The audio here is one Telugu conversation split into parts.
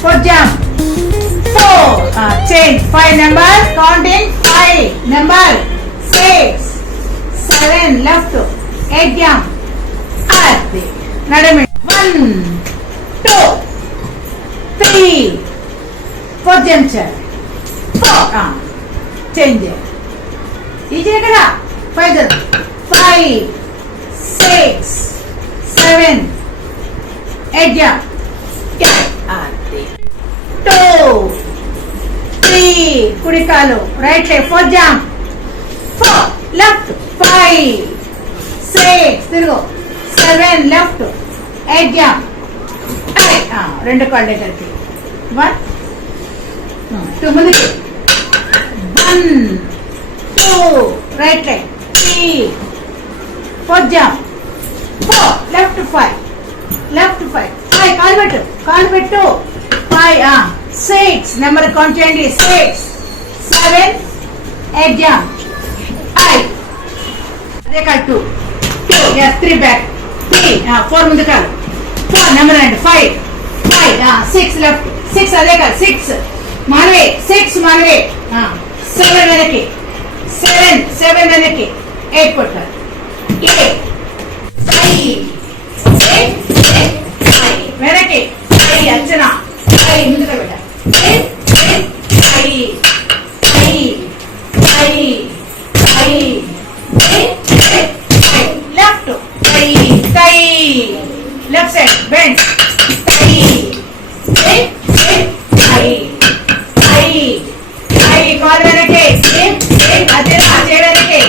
foot jump, 4, change, 5 number, counting 5, number 6, 7, left, 8 jump, అది నడమి 1, 2, 3, 4 jump చేయాలి, 4, change ఈజీ కదా, 5, 6, 7, 8 jump, అది 2, 3, కుడి కాలు రైట్ లెఫ్ట్ 4 jump, 4 లెఫ్ట్ 5, 6 తిరుగు 7 లెఫ్ట్ 8 jump, రెండు కాళ్ళు కలిపి 1, 2 ముందుకి 1, 2 రైట్ లెగ్ 3, 4 jump, 4 లెఫ్ట్ 5 కాలు పెట్టు 5, 6 నెంబర్ కౌంట్ చేయండి 6, 7, 8 jump, 5 అదే కాదు 2, 3 బ్యాక్ 3, 4 ముందు కాదు 4 నెంబర్ అండి 5, 6 లెఫ్ట్ 6 అదే కాదు 6 మనవే 6 మనవే 7 వెనక్కి 7 వెనక్కి 8 కొట్టాలి 8 వెనక్కి 5 అంచనా 5 ముందుగా పెట్టాలి 5 లెఫ్ట్ లెఫ్ట్ సైడ్ బెండ్ కాలు వెనక్కి అదే చే వెనక్కి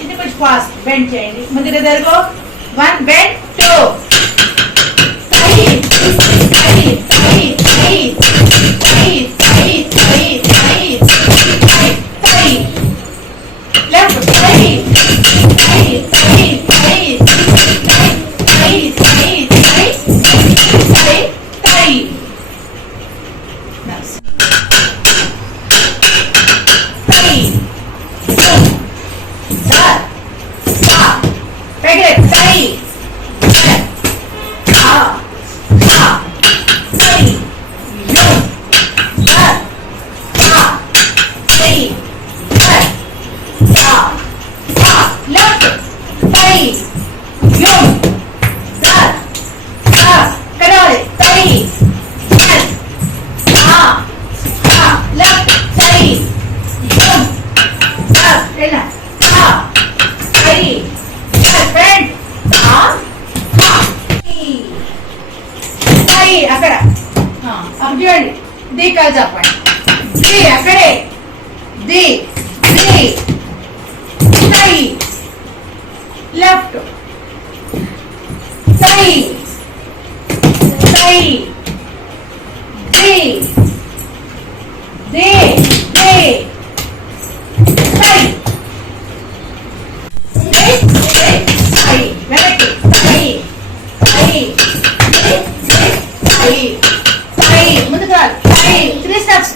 ఇది కొంచెం ఫాస్ట్ బెండ్ చేయండి ముందుగా జరుగు 1 బెండ్ 2 లెఫ్ట్ అక్కడ చూడండి ది కాదు చెప్పండి ది అక్కడే ది లెఫ్ట్ ముందుగా 3 steps